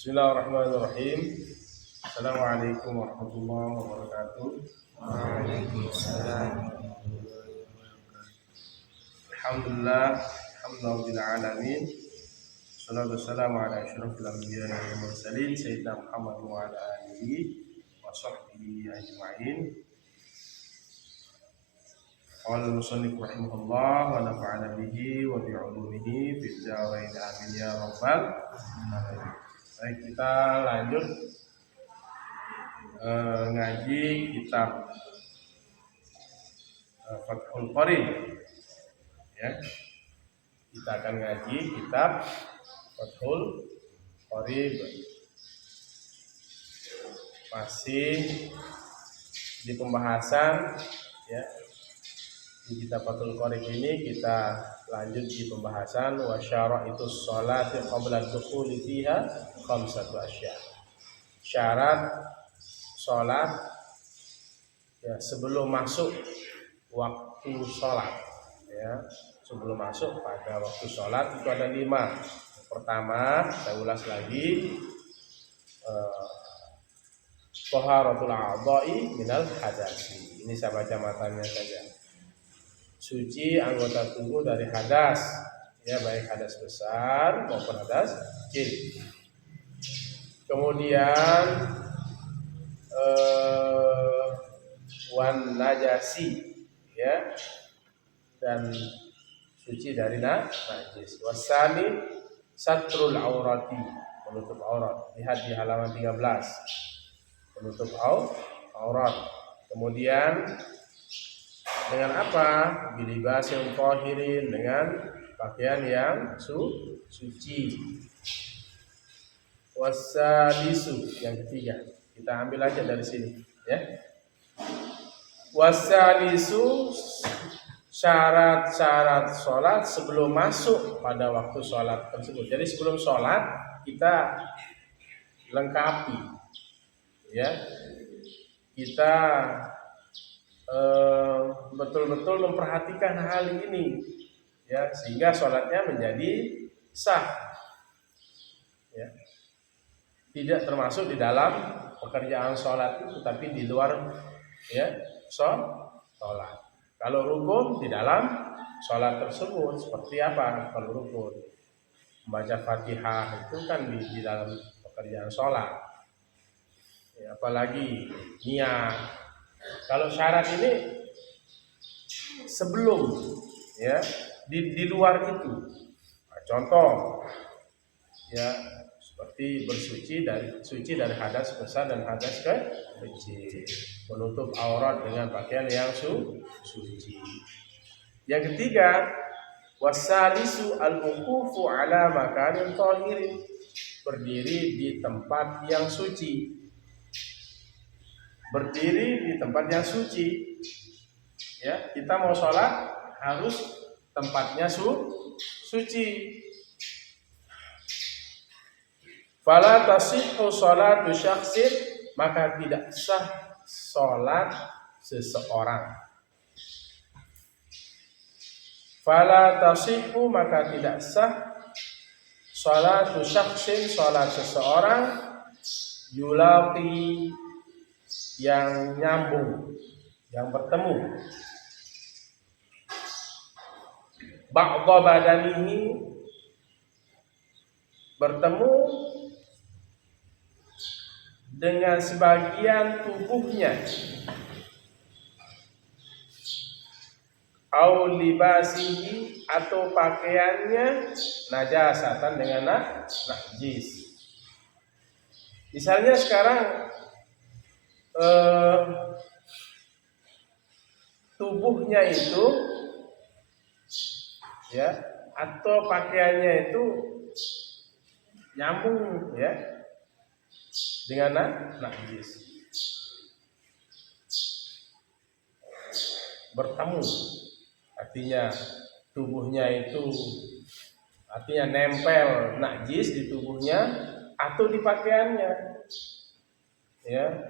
Bismillahirrahmanirrahim. Assalamualaikum warahmatullahi wabarakatuh. Waalaikumsalam. Alhamdulillah, alhamdulillah alamin. Salatu wassalamu ala asyrafil anbiya'i wal mursalin sayyidina Muhammad wa ala alihi wa sahbihi ajma'in. Qala al-musannif rahimahullah wa nafa'ana bihi wa bi 'ulumihi fid dharain amin ya rabbal alamin. Baik, kita lanjut ngaji kitab Fathul Qorib. Ya. Kita akan ngaji kitab Fathul Qorib. Masih di pembahasan ya. Di kitab Fathul Qorib ini kita lanjut di pembahasan wa syara'itus sholati qabla dukhuli fiha khamsatu asya. Syarat sholat ya sebelum masuk waktu sholat ya, sebelum masuk pada waktu sholat itu ada 5. Pertama, saya ulas lagi, taharatul a'dha'i minal hadasi. Ini saya baca matanya saja. Suci anggota tubuh dari hadas ya, baik hadas besar maupun hadas kecil. Kemudian wan najasi ya, dan suci dari najis. Wasani satrul aurati, menutup aurat. Lihat di halaman 13, menutup aurat. Kemudian dengan apa? Bilibas yang tahirin, dengan pakaian yang suci. Wasalisu, yang ketiga. Kita ambil aja dari sini ya. Wasalisu, syarat-syarat sholat sebelum masuk pada waktu sholat tersebut. Jadi sebelum sholat kita lengkapi ya, kita betul-betul memperhatikan hal ini ya, sehingga sholatnya menjadi sah ya. Tidak termasuk di dalam pekerjaan sholat itu, tapi di luar ya sholat. Kalau rukun di dalam sholat tersebut, seperti apa kalau rukun? Membaca Fatihah itu kan di dalam pekerjaan sholat ya, apalagi niat. Kalau syarat ini sebelum ya, di luar itu. Nah, contoh ya, seperti suci dari hadas besar dan hadas kecil, menutup aurat dengan pakaian yang suci. Yang ketiga, wasalisu al-wuqufu ala makanin tahirin, berdiri di tempat yang suci. Berdiri di tempat yang suci ya, kita mau sholat harus tempatnya suci. Fala tasihhu sholatu syakhsin, maka tidak sah sholat seseorang. Fala tasihhu, maka tidak sah sholatu syakhsin, sholat seseorang yulaqi, yang nyambung, yang bertemu, ba'dha badanihi, bertemu dengan sebagian tubuhnya, au libasihi, atau pakaiannya, najasatan, dengan najis. Misalnya sekarang tubuhnya itu ya, atau pakaiannya itu nyambung ya dengan najis, bertemu, artinya tubuhnya itu, artinya nempel najis di tubuhnya atau di pakaiannya ya.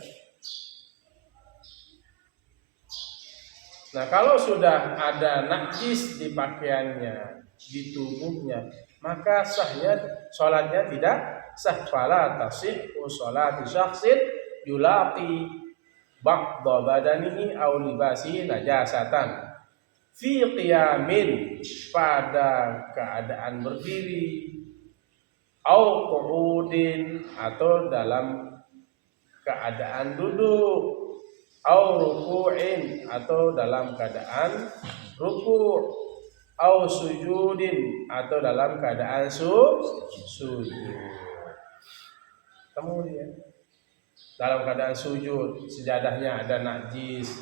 Nah, kalau sudah ada najis di pakaiannya, di tubuhnya, maka sahnya sholatnya tidak sah. Fala tasihhu sholatu syakhsin yulaqi ba'da badanihi aw libasihi najasatan fi qiyamin, pada keadaan berdiri, au qu'udin, atau dalam keadaan duduk, au ruku'in, atau dalam keadaan ruku', au sujudin, atau dalam keadaan sujud. Kemudian dalam keadaan sujud, sejadahnya ada najis,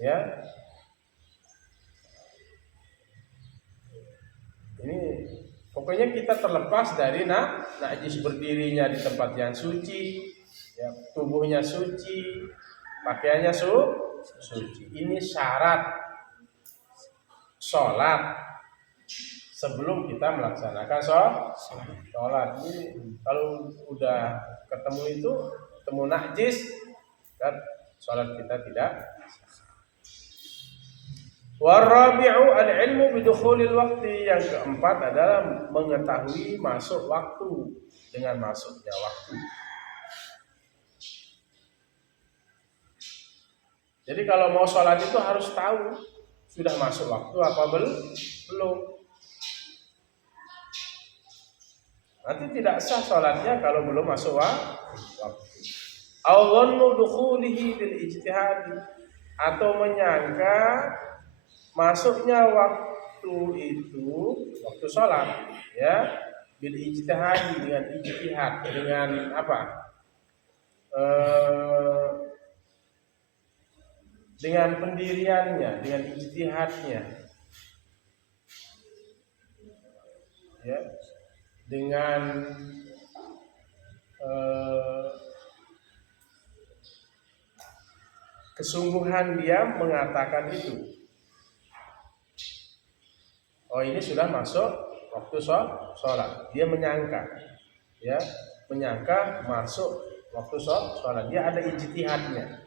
ya. Ini pokoknya kita terlepas dari najis, berdirinya di tempat yang suci, ya, tubuhnya suci, pakaiannya suci. Ini syarat sholat sebelum kita melaksanakan sholat. Ini kalau udah ketemu najis, kan sholat kita tidak. Warabi'u al-ilmu bidukhulil waqti, yang keempat adalah mengetahui masuk waktu, dengan masuknya waktu. Jadi kalau mau sholat itu harus tahu sudah masuk waktu apa belum. Nanti tidak sah sholatnya kalau belum masuk waktu. Au dhannu dukhulihi bil ijtihad, atau menyangka masuknya waktu itu, waktu sholat, ya, bil ijtihad, dengan ijtihad, dengan apa? Dengan pendiriannya, dengan ijtihadnya, ya, dengan kesungguhan dia mengatakan itu. Oh, ini sudah masuk waktu sholat. Dia menyangka, ya, menyangka masuk waktu sholat. Dia ada ijtihadnya.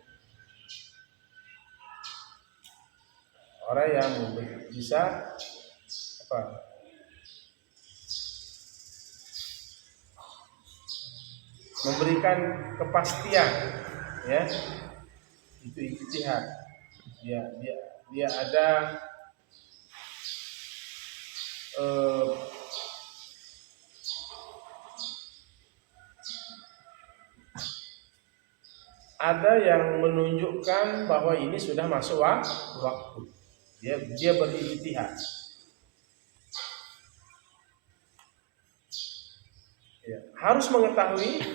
Orang yang bisa memberikan kepastian, ya, itu ijtihad. Dia ada yang menunjukkan bahwa ini sudah masuk waktu. Dia berijtihad. Ya, harus mengetahui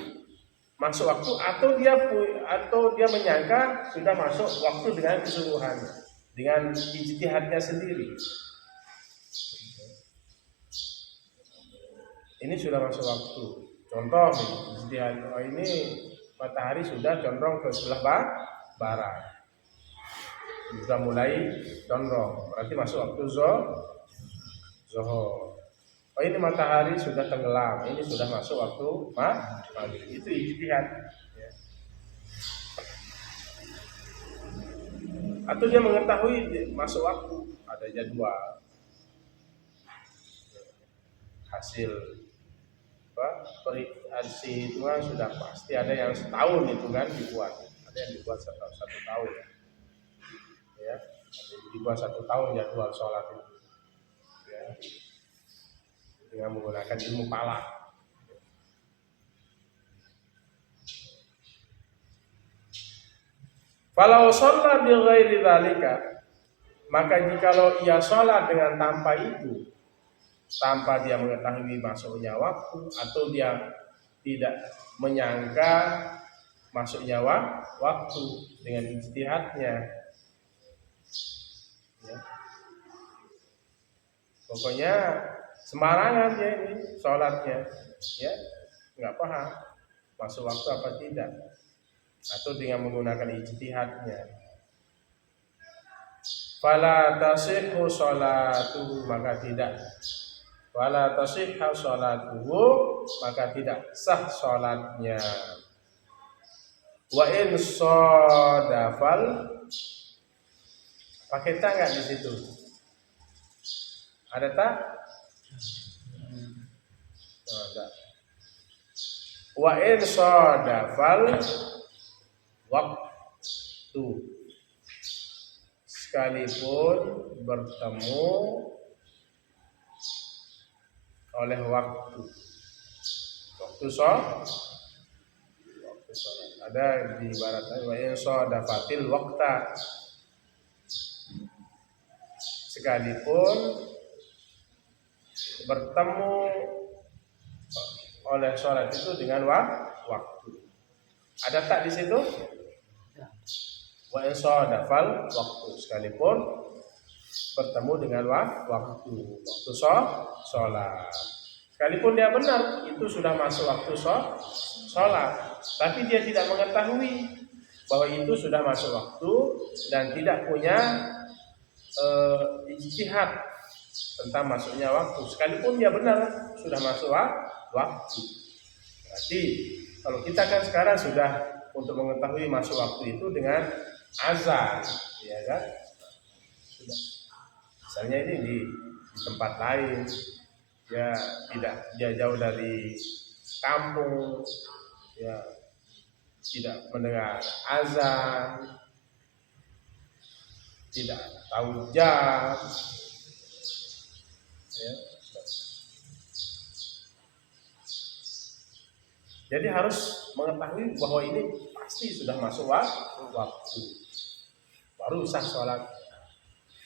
masuk waktu, atau dia menyangka sudah masuk waktu dengan kesungguhannya, dengan ijtihadnya sendiri. Ini sudah masuk waktu. Contoh ijtihad, ini matahari sudah condong ke sebelah barat, sudah mulai condong, berarti masuk waktu zuhur. Oh, ini matahari sudah tenggelam, ini sudah masuk waktu maghrib. Itu ijtihad, ya. Atau dia mengetahui masuk waktu, ada jadwal, hasil hitungan sudah pasti. Ada yang setahun itu kan dibuat, ada yang dibuat satu tahun, ya, dibuat 1 tahun jadwal sholat itu, ya, dengan menggunakan ilmu falak. Falau sholat bi ghairi dzalika, maka jikalau ia sholat dengan tanpa itu, tanpa dia mengetahui masuknya waktu, atau dia tidak menyangka masuknya waktu dengan ijtihadnya, ya. Pokoknya sembarangan dia ini sholatnya, ya, nggak paham masuk waktu apa tidak, atau dengan menggunakan ijtihadnya. Fala tasihhu sholatuhu, maka tidak. Wala tasihha sholatuhu, maka tidak sah sholatnya. Wa in sodafal, pakai tak nggak di situ? Ada tak? Enggak. Wa in sadafal waktu, sekalipun bertemu oleh waktu sholat. Ada di barat wa in sadafatil waqta, sekalipun bertemu oleh sholat itu dengan waktu. Ada tak di situ? Wa in sadafal waktu, sekalipun bertemu dengan waktu sholat. Sekalipun dia benar itu sudah masuk waktu sholat, tapi dia tidak mengetahui bahwa itu sudah masuk waktu dan tidak punya ijtihad tentang masuknya waktu. Sekalipun dia benar sudah masuk waktu. Berarti kalau kita kan sekarang sudah untuk mengetahui masuk waktu itu dengan azan, ya kan? Sudah. Misalnya ini di tempat lain, ya tidak jauh dari kampung, ya tidak mendengar azan, tidak tahu jam, ya. Jadi harus mengetahui bahwa ini pasti sudah masuk waktu, baru sah sholat.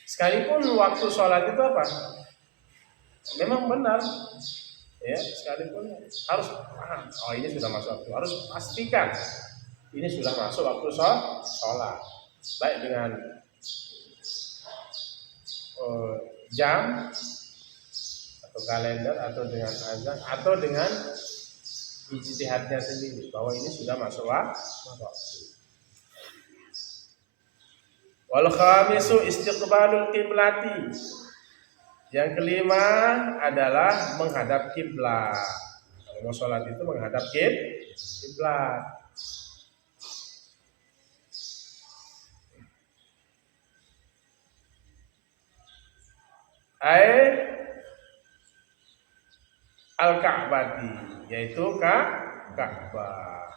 Sekalipun waktu sholat itu apa? Memang benar, ya. Sekalipun harus paham, oh ini sudah masuk waktu. Harus pastikan ini sudah masuk waktu sholat, baik dengan jam atau kalender atau dengan azan atau dengan ijtihadnya sendiri bahwa ini sudah masuk waktu. Wal khamisu istiqbalul qiblati. Yang kelima adalah menghadap kiblat. Kalau mau sholat itu menghadap kiblat. Al-Ka'bati, yaitu Ka'bah.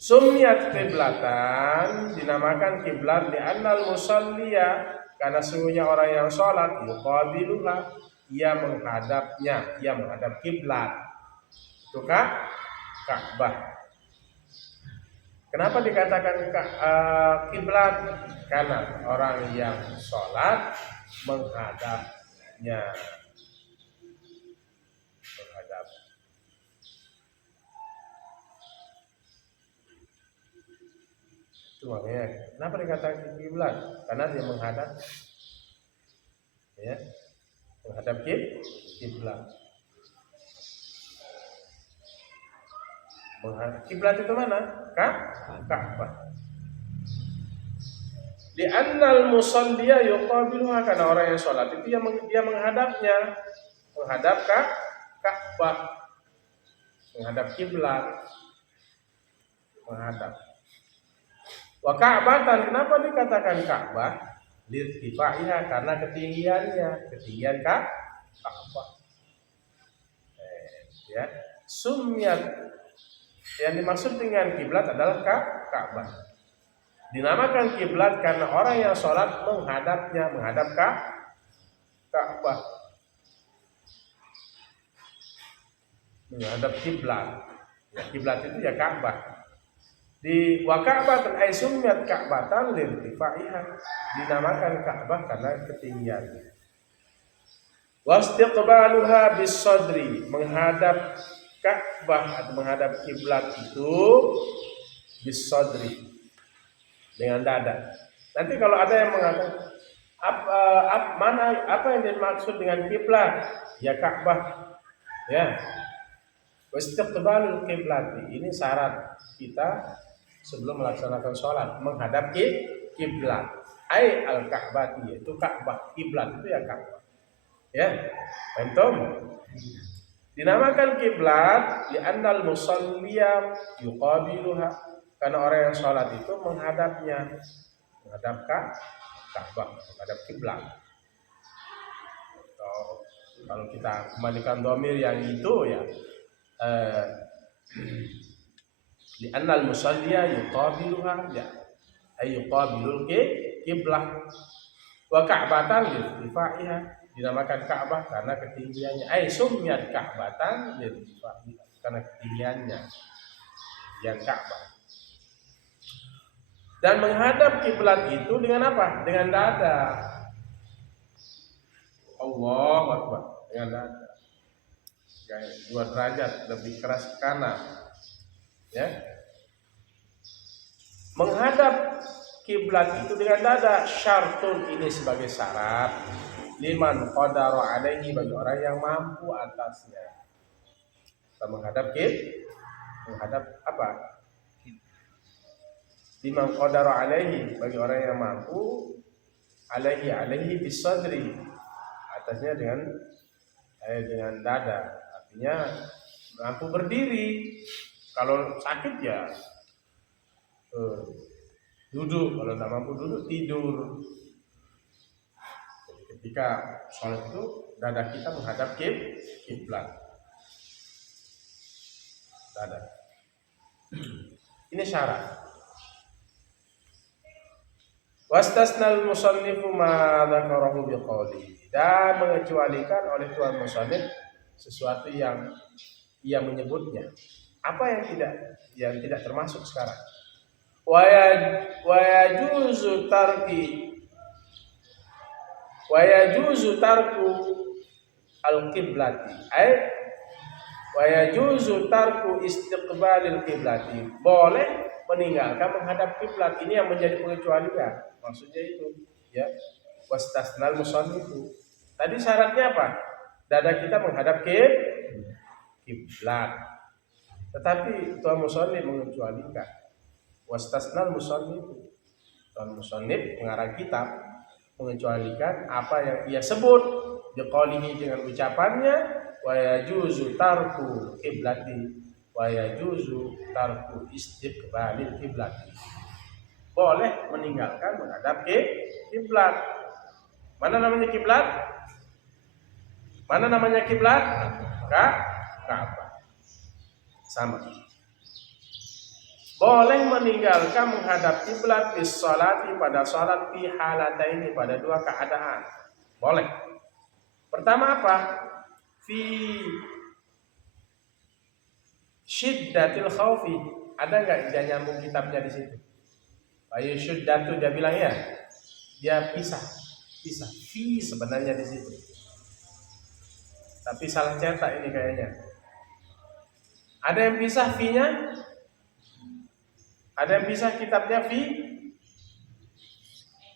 Sumiyat kiblatan, dinamakan kiblat li'annal musalliya, karena sungguhnya orang yang sholat yuqabiluha, ia menghadapnya, ia menghadap kiblat. Itu Ka'bah. Kenapa dikatakan kiblat? Karena orang yang sholat menghadapnya. Itu makanya kenapa dikatakan kiblat? Karena dia menghadap, ya, menghadap kiblat. Kiblat itu mana? Ka'bah. Di annal musalliya yuqabiluha, karena orang yang sholat itu dia menghadapnya, menghadap Ka'bah, menghadap kiblat, menghadap. Wa Ka'batan, kenapa dikatakan Ka'bah? Lirtifaiha, karena ketinggiannya, ketinggian Ka'bah. Ya, sumyat, yang dimaksud dengan kiblat adalah Ka'bah. Dinamakan kiblat karena orang yang sholat menghadapnya, menghadap Ka'bah, menghadap kiblat. Ya, kiblat itu ya Ka'bah. Di wa Ka'batan ay sumyat Ka'batan lirtifaiha, dinamakan Ka'bah karena ketinggiannya. Wastiqbaluha bis-sadri, menghadap Ka'bah atau menghadap kiblat itu bis-sadri, dengan dada. Nanti kalau ada yang mengatakan apa yang dimaksud dengan kiblat? Ya Ka'bah. Ya. Wastiqbalul qiblati, ini syarat kita sebelum melaksanakan sholat, menghadap kiblat. Ai al-Ka'bati, itu Ka'bah. Kiblat itu ya Ka'bah. Ya, pentom. Dinamakan kiblat li'annal musalliya yuqabiluha, karena orang yang sholat itu menghadapnya, menghadap Ka'bah, menghadap kiblat. Atau Kalau kita kembalikan dhamir yang itu ya li'annal musalliya yuqabiluha ya ay yuqabilul qiblah wa ka'batan lirtifaiha, dinamakan Ka'bah karena ketinggiannya, ay summiyat Ka'batan lirtifaiha karena ketinggiannya, yang Ka'bah. Dan menghadap kiblat itu dengan apa? Dengan dada. Allahu Akbar, dengan dada. Kayak 2 derajat lebih keras ke kanan. Ya. Menghadap kiblat itu dengan dada, syartun, ini sebagai syarat liman qadara alaihi, bagi orang yang mampu atasnya. Kita menghadap menghadap apa? Liman qadara alaihi, bagi orang yang mampu, alaihi bisadri, atasnya dengan dada, artinya mampu berdiri. Kalau sakit ya duduk, kalau tak mampu duduk tidur. Jadi ketika sholat itu dada kita menghadap kiblat, dada. Ini syarat. Wastasnal musannifu ma dzakarahu biqauli, dan mengecualikan oleh tuan musannif sesuatu yang ia menyebutnya. Apa yang tidak termasuk sekarang? Wa yajuzu tarku al-qiblati, ay wa yajuzu tarku istiqbalil qiblati, boleh meninggalkan menghadap kiblat. Ini yang menjadi pengecualian. Maksudnya itu, ya. Wastasnal musannifu. Tadi syaratnya apa? Dada kita menghadap kiblat. Tetapi tuan musannif mengecualikan. Wastasnal musannifu. Tuan musannif pengarang kitab mengecualikan apa yang ia sebut biqaulihi, dengan ucapannya wa yajuzu tarku qiblati wa yajuzu tarku istiqbalil kiblat. Boleh meninggalkan menghadap kiblat. Mana namanya kiblat? Mana namanya kiblat? Ka'bah. Sama. Boleh meninggalkan menghadap kiblat di salati, pada salat, fi halataini, pada 2 keadaan. Boleh. Pertama apa? Fi syiddatil khaufi. Ada enggak dia nyambung kitabnya di situ? Ayo syiddatu dia bilang ya. Dia pisah. Fi sebenarnya di situ. Tapi salah cetak ini kayaknya. Ada yang pisah fi-nya? Ada yang pisah kitabnya fi?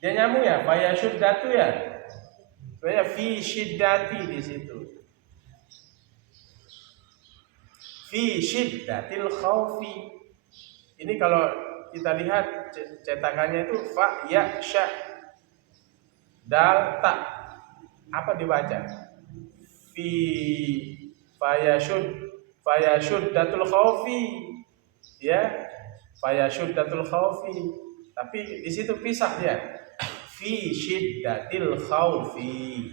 Dia nyambung ya, fa syiddatu ya. Sebenarnya fi syiddati di situ. Fi syiddatil khaufi. Ini kalau kita lihat cetakannya itu fa ya sya dal ta. Apa dibaca? Fi fayashuddatul khaufi. Ya. Fayashuddatul khaufi. Tapi di situ pisah dia. Fi syiddatil khaufi.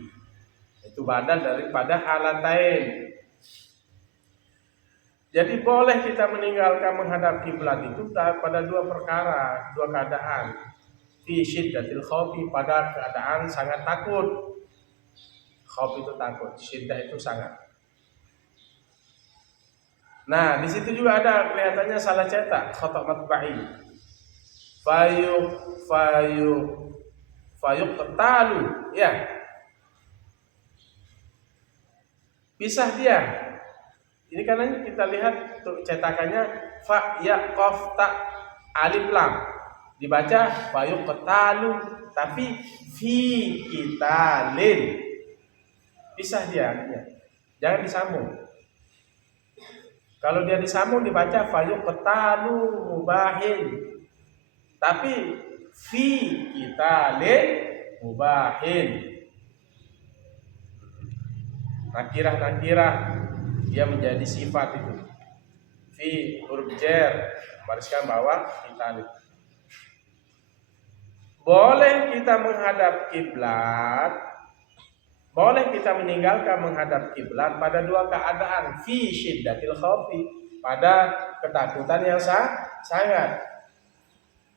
Itu badal daripada halatain. Jadi boleh kita meninggalkan menghadap kiblat itu pada 2 perkara, 2 keadaan. Fi syiddatil khaufi, pada keadaan sangat takut. Khauf itu takut, syiddah itu sangat. Nah, di situ juga ada kelihatannya salah cetak, khata' matba'i. Fayuqtalu, ya. Pisah dia. Ini karena kita lihat cetakannya fa ya qaf ta alif lam. Dibaca fa yuqtalu, tapi fi qitalin. Pisah dia artinya. Jangan disambung. Kalau dia disambung dibaca fa yuqtalu mubahin. Tapi fi qitalin mubahin. Nakirah dia menjadi sifat itu. Fi huruf jar, bariskan bawah qitalin. Boleh kita menghadap kiblat, Boleh kita meninggalkan menghadap kiblat pada dua keadaan, fi syiddatil khaufi, pada ketakutan yang sangat.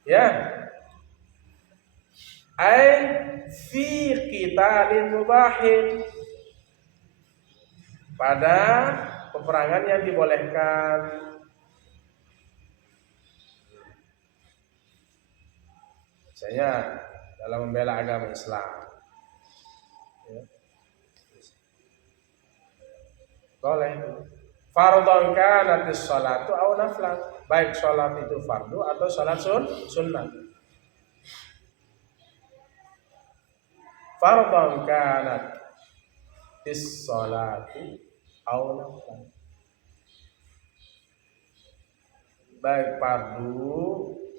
Ya. Ai fi qitalin mubahin, pada peperangan yang dibolehkan. Misalnya dalam membela agama Islam, ya. Boleh. Fardhon kanatis sholatu aw naflan, baik sholat itu fardu atau sholat sunnah. Fardhon kanatis sholatu aw naflan, baik fardu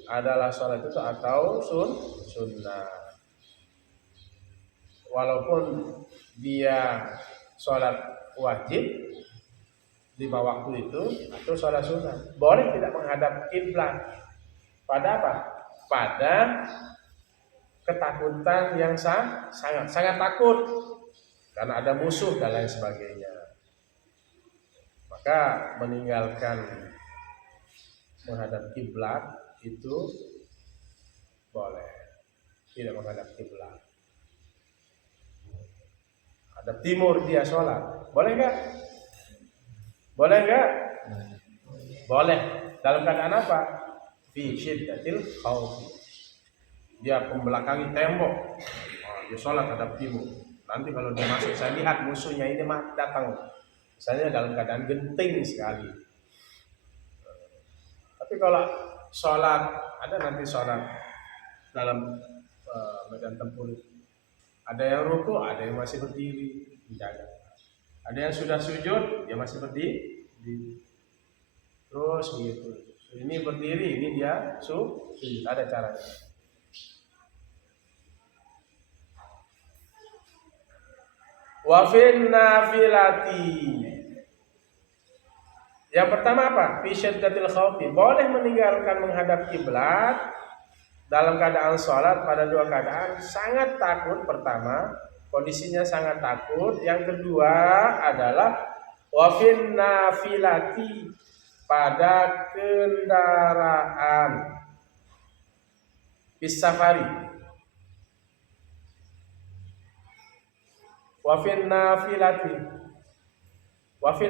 adalah sholat itu atau sunnah. Walaupun dia sholat wajib 5 waktu itu atau sholat sunnah, boleh tidak menghadap kiblat. Pada apa? Pada ketakutan yang sangat takut karena ada musuh dan lain sebagainya. Maka meninggalkan menghadap kiblat itu boleh, tidak menghadap kiblat. Hadap timur dia sholat, boleh enggak? Boleh enggak? Boleh. Dalam keadaan apa? Fi syiddatil khaufi, dia membelakangi tembok, dia sholat hadap timur. Nanti kalau dia masuk, saya lihat musuhnya ini datang, misalnya dalam keadaan genting sekali. Tapi kalau sholat, ada nanti sholat dalam medan tempur, ada yang ruku, ada yang masih berdiri, dijaga. Ada yang sudah sujud, dia masih berdiri, terus begitu. Ini berdiri, ini dia sujud, ada caranya. Wafin nafilati, yang pertama apa? Fi syiddatil khaufi, boleh meninggalkan menghadap kiblat dalam keadaan sholat pada dua keadaan. Sangat takut, pertama kondisinya sangat takut. Yang kedua adalah wafin nafilati, pada kendaraan, bis safari. Wafin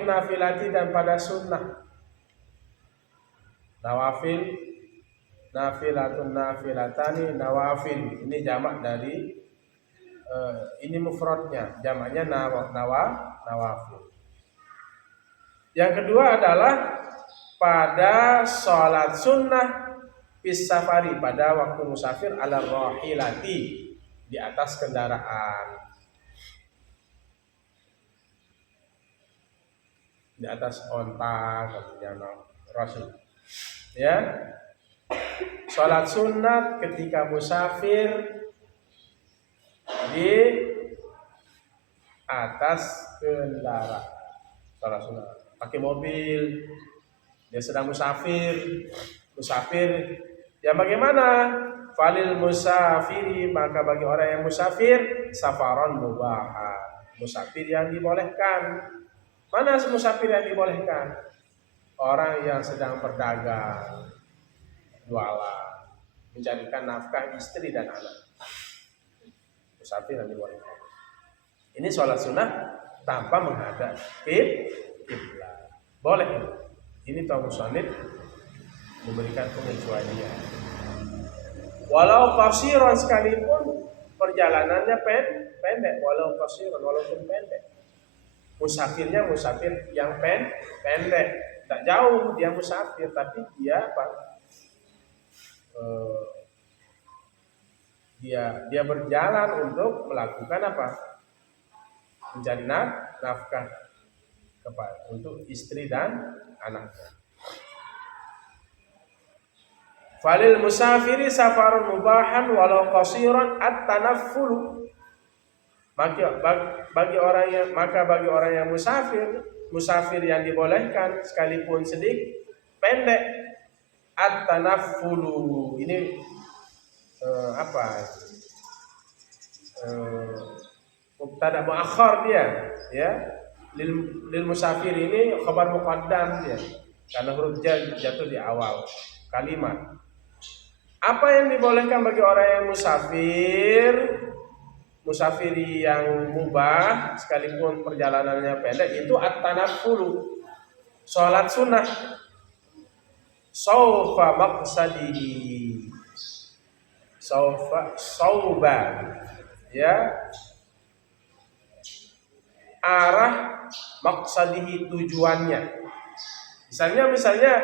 nafilati, dan pada sunnah. Nawafil, nafilatun, nafilatani, nawafil. Ini jamak dari ini mufradnya, jamaknya nawafil. Yang kedua adalah pada sholat sunnah bis safari, pada waktu musafir, ala rahilati, di atas kendaraan, di atas onta, katanya Rasul. Ya, sholat sunnah ketika musafir di atas kendaraan, sholat sunnah pakai mobil, dia sedang musafir, ya bagaimana? Falil musafiri, maka bagi orang yang musafir, safaron mubahan, musafir yang dibolehkan. Mana musafir yang dibolehkan? Orang yang sedang berdagang, jualan, mencarikan nafkah istri dan anak, musafir yang dibolehkan. Ini sholat sunnah tanpa menghadap kiblat, boleh. Ini Tuan Musonib memberikan pengecualian. Walau qasiran, sekalipun perjalanannya pendek, walaupun pendek. Musafirnya musafir yang pendek, tak jauh dia musafir, tapi dia apa? Dia berjalan untuk melakukan apa? Mencari nafkah untuk istri dan anaknya. Falil musafiri safarun mubahan walau qasiran at-tanaffulu, bagi orang yang musafir yang dibolehkan sekalipun sedikit pendek, at-tanaffulu. Ini mubtada muakhar dia, ya. Lil musafir ini khabar muqaddam dia. Karena huruf jar jatuh di awal kalimat. Apa yang dibolehkan bagi orang yang musafir? Musafir yang mubah sekalipun perjalanannya pendek itu at-tanaffulu, salat sunnah. Saufa maqsadihi, sauba, ya, arah maqsadihi, tujuannya. Misalnya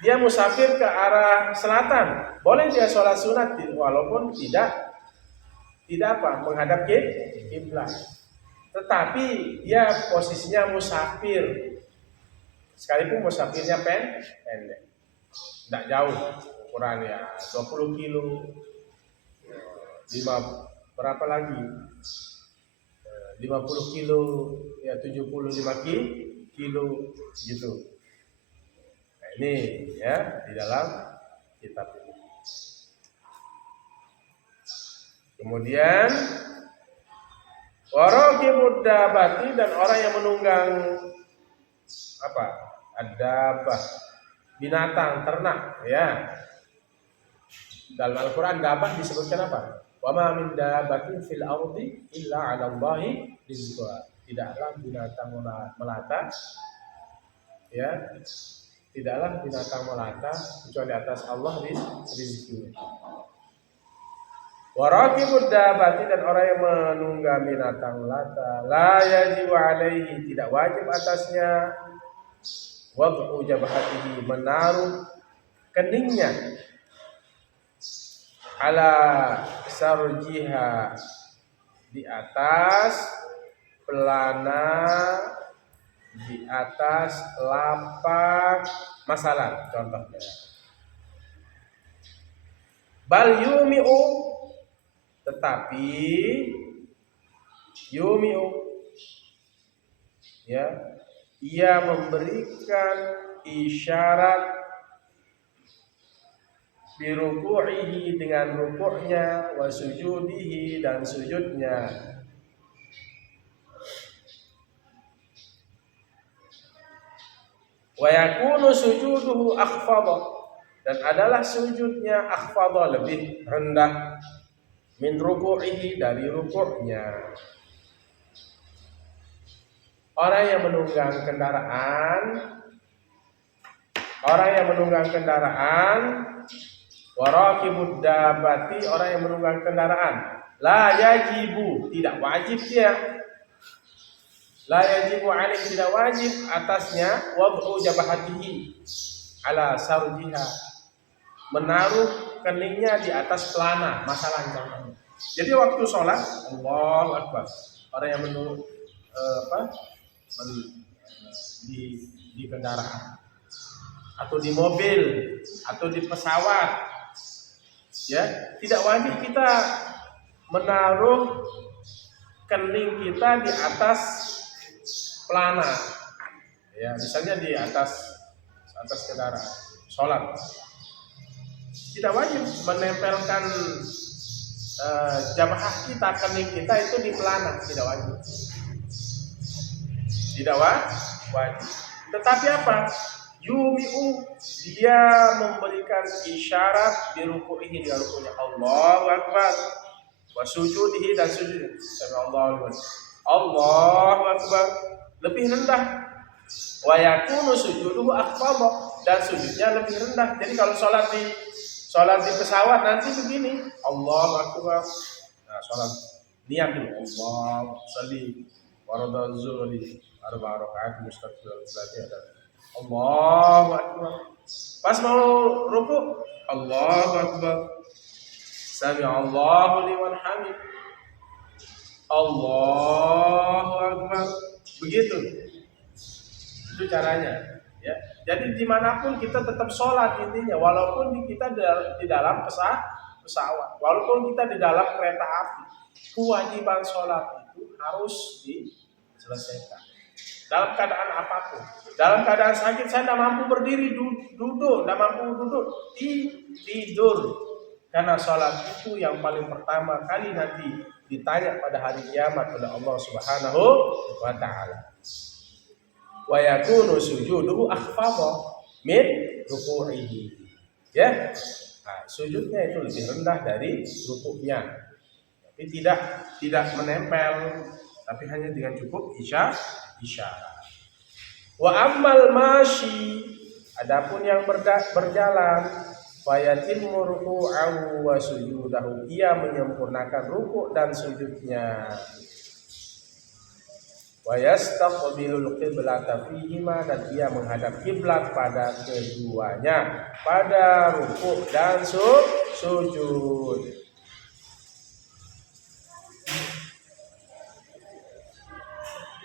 dia musafir ke arah selatan, boleh dia sholat sunat walaupun tidak menghadap kiblat. Tetapi dia posisinya musafir, sekalipun musafirnya pendek, tidak jauh ukurannya 20 kilo, 50 kilo, ya 75 kilo gitu. Nah, ini ya di dalam kitab ini. Kemudian waraqibud dabati, dan orang yang menunggang apa? Ad-dabbah, binatang ternak, ya. Dalam Al-Qur'an dabah disebutkan apa? Wa ma min dabbatin fil ardi illa 'ala Allahi rizquha. Tidaklah binatang melata, ya. Tidaklah binatang melata kecuali atas Allah rizkinya. Waraqibud dabati, dan orang yang menunggang binatang melata, la yajibu alaihi, tidak wajib atasnya, wad'u jabhatihi, menaruh keningnya, ala sarjiha, di atas pelana, di atas lapak masalah contohnya. Bal yumi'u, tetapi yumi'u, ya, ia memberikan isyarat biruku'ihi, dengan rukuknya, wa sujudihi, dan sujudnya. Wa yakunu sujuduhu akhfadha, dan adalah sujudnya akhfadha, lebih rendah, min ruku'ihi, dari rukuknya. Orang yang menunggang kendaraan, waraqibud dabati, orang yang menunggang kendaraan, la yajibu, tidak wajib dia, la yajibu alaihi, tidak wajib atasnya, wad'u jabhatihi ala sarjiha, menaruh keningnya di atas pelana masalah contohnya. Jadi waktu sholat, Allahu Akbar, orang yang di kendaraan atau di mobil atau di pesawat, ya, tidak wajib kita menaruh kening kita di atas pelana, ya, misalnya di atas kendaraan sholat, tidak wajib menempelkan jabah kita, kening kita itu di pelana, tidak wajib. Tetapi apa? Yumi'u, dia memberikan isyarat di ruku'ihi, di ruku'nya, Allahu Akbar, wa sujudihi, dan sujud, Allahu Akbar, lebih rendah, wa yakunu sujuduhu akhfadha, dan sujudnya lebih rendah. Jadi kalau sholat di pesawat nanti begini, Allahu Akbar, nah sholat niat dulu, Allah sholli waradha zuhri arba'a rakaat mustaqbil salati, ada Allahu Akbar. Pas mau ruku, Allahu Akbar, sami Allahu liman hamid, Allahu Akbar, begitu. Itu caranya, ya. Jadi dimanapun kita tetap sholat intinya, walaupun kita di dalam pesawat, walaupun kita di dalam kereta api, kewajiban sholat itu harus diselesaikan. Dalam keadaan apapun, dalam keadaan sakit, saya tidak mampu berdiri, duduk, tidak mampu duduk, tidur. Karena sholat itu yang paling pertama kali nanti ditanya pada hari kiamat oleh Allah Subhanahu wa taala. Wa yakunu sujuduhu akhfadha min ruku'ihi. Ya. Nah, sujudnya itu lebih rendah dari rukuknya. Tapi tidak menempel, tapi hanya dengan cukup isyarat. Wa ammal masyi, adapun yang berjalan, fayatimmu ruku'ahu wa sujudahu, ia menyempurnakan rukuk dan sujudnya. Wa yastaqbilul qiblata fihima, dan ia menghadap kiblat pada keduanya, pada rukuk dan sujud.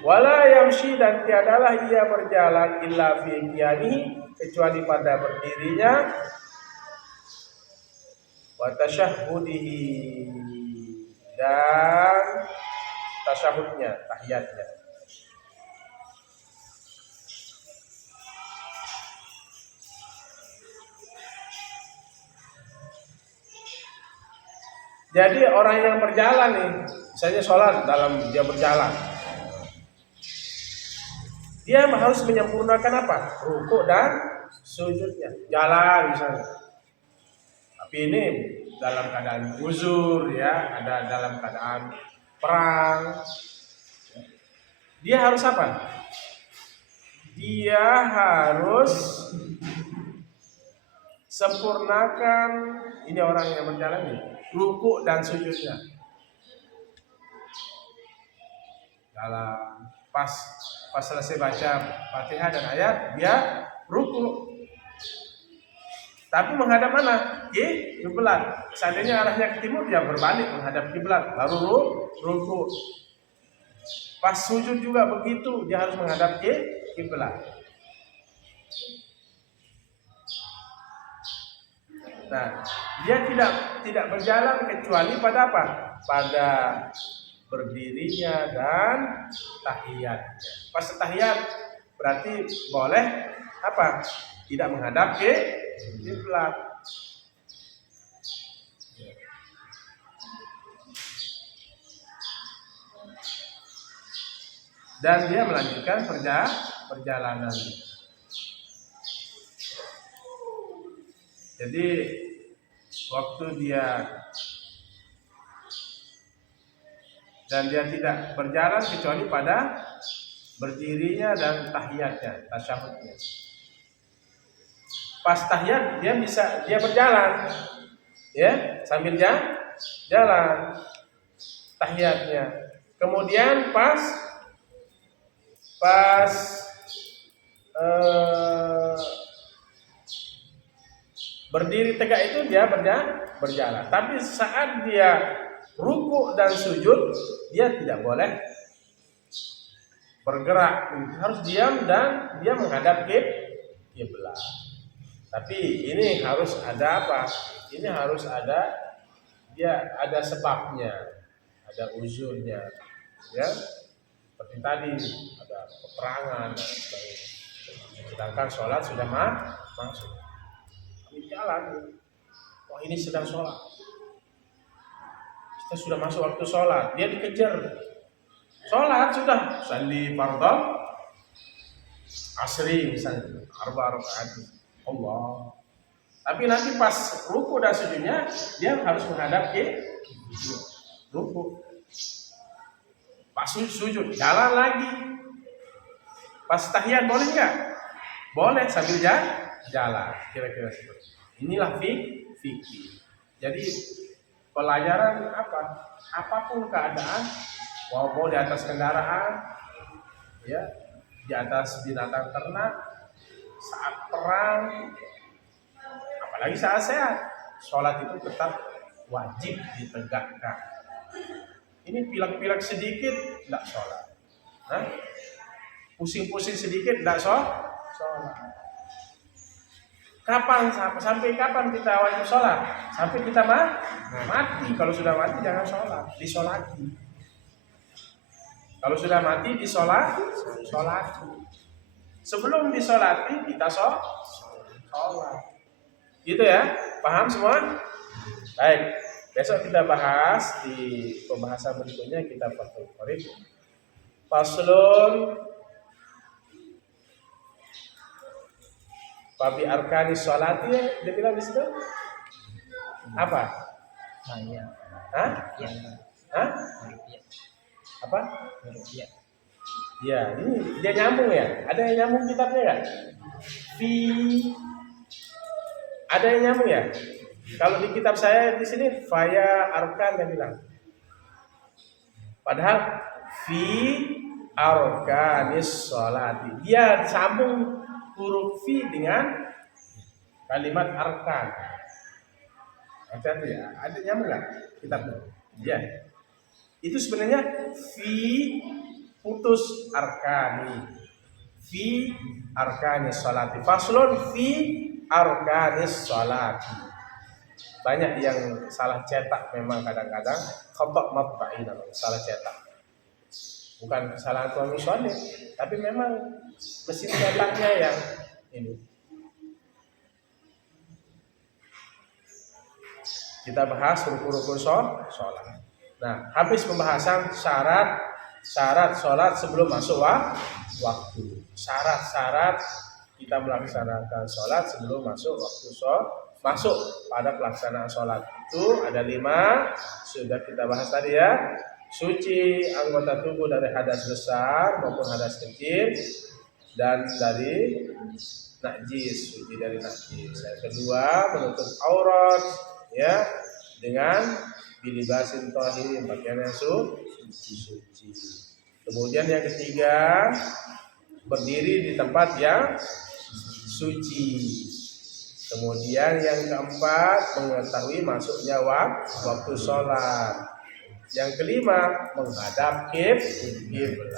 Wala yamshi, dan tiadalah ia berjalan illa fi qiyamihi, kecuali pada berdirinya, wa tasyahhudihi, dan tasyahudnya, tahiyatnya. Jadi orang yang berjalan nih, misalnya sholat dalam dia berjalan, dia harus menyempurnakan apa? Rukuk dan sujudnya. Jalan misalnya. Tapi ini dalam keadaan uzur, ya, ada dalam keadaan perang. Dia harus apa? Dia harus sempurnakan, ini orang yang berjalan nih, rukuk dan sujudnya. Dalam pas selesai baca Fatihah dan ayat, dia rukuk. Tapi menghadap mana? Kiblat. Seandainya arahnya ke timur, dia berbalik menghadap kiblat, baru rukuk. Pas sujud juga begitu, dia harus menghadap kiblat. Nah, dia tidak berjalan kecuali pada apa? Pada berdirinya dan tahiyatnya. Pas tahiyat berarti boleh apa? Tidak menghadap kiblat. Dan dia melanjutkan perjalanan. Jadi waktu dia tidak berjalan kecuali pada berdirinya dan tahiyatnya, tasyahudnya. Pas tahiyat dia berjalan, ya, sambil jalan tahiyatnya. Kemudian pas berdiri tegak itu dia berjalan. Tapi saat dia rukuk dan sujud, dia tidak boleh bergerak, harus diam dan dia menghadap kiblat. Tapi ini harus ada apa? Ini harus ada sebabnya, ada uzurnya, ya. Seperti tadi ada peperangan dan sebagainya. Sedangkan sholat sudah masuk. Ini jalan. Wah, ini sedang sholat. Kita sudah masuk waktu sholat, dia dikejar. Sholat sudah, salli fardhu asri misalnya, 4 rakaat. Allah. Tapi nanti pas ruku dan sujudnya, dia harus menghadap ruku. Pas sujud, jalan lagi. Pas tahiyat boleh nggak? Boleh sambil jalan. Kira-kira seperti itu. Inilah fikih. Jadi pelajaran apa? Apapun keadaan, mau di atas kendaraan, ya, di atas binatang ternak, saat perang, apalagi saat sehat, sholat itu tetap wajib ditegakkan. Ini pilek-pilek sedikit, tidak sholat. Pusing-pusing sedikit, tidak sholat. Sampai kapan kita wajib sholat? Sampai kita mati. Kalau sudah mati jangan sholat, disolati. Kalau sudah mati disolati. Sebelum disolati kita sholat. Gitu ya, paham semua? Baik. Besok kita bahas di pembahasan berikutnya kita Fathul Qorib. Faslun Fabi arkani sholati, dia bilang di situ apa? Iya. Hah? Iya. Hah? Iya. Apa? Iya. Ya, ini dia nyambung ya. Ada yang nyambung kitabnya nggak? Ada yang nyambung ya? Kalau di kitab saya di sini faya arkan dia bilang. Padahal fi arkanis sholati. Dia sambung huruf fi dengan kalimat arkan. Hati-hati ya. Ada nyambung nggak kitabnya? Ya. Itu sebenarnya fi putus arkani. Fi arkanis sholati. Faslun fi arkanis sholati. Banyak yang salah cetak memang kadang-kadang khata' matba'i namanya, salah cetak. Bukan kesalahan tuan musonif, tapi memang mesin cetaknya yang ini. Kita bahas rukun-rukun sholat. Nah, habis pembahasan syarat sholat sebelum masuk waktu. Syarat-syarat kita melaksanakan sholat sebelum masuk waktu masuk pada pelaksanaan sholat itu ada 5, sudah kita bahas tadi ya. Suci anggota tubuh dari hadas besar maupun hadas kecil dan dari najis, suci dari najis. Yang kedua, menutup aurat ya dengan bilibasin thahir, pakaian yang suci. Kemudian yang ketiga, berdiri di tempat yang suci. Kemudian yang keempat, mengetahui masuknya waktu sholat. Yang kelima, menghadap kiblat.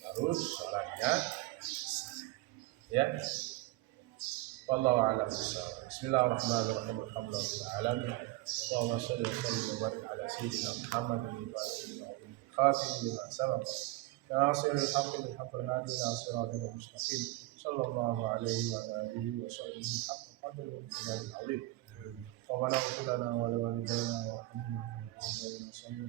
Baru sholatnya ya. Wallahu a'lam bishawab. Bismillahirrahmanirrahim. Alhamdulillahil alamin. Allahumma shalli wa sallim wa barik ala sayyidina Muhammadin wa alihi khatim lima sabaq. Nasirul haqqi bil haqqil hadi ila siratal mustaqim. Sallallahu alaihi wa alihi wa sahbihi haqqa qadri wa miqdaril azim. Wa naghfir lana wa li walidayna wa rahmana wa baina sallallahu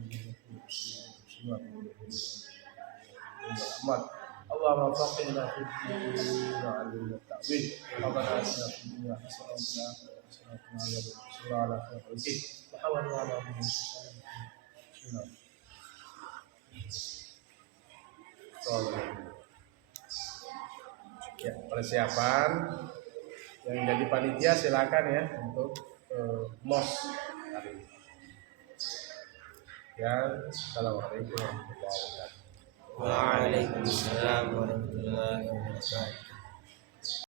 Allahumma faqihna fid din wa 'allimna at-ta'wil. Rabbana atina fid dunya hasanah wa fil akhirati hasanah wa qina adzabannar. Wa hawala ala ya, persiapan yang jadi panitia silakan ya untuk mos hari ini. Ya, assalamualaikum warahmatullahi wabarakatuh. Waalaikumsalam warahmatullahi wabarakatuh.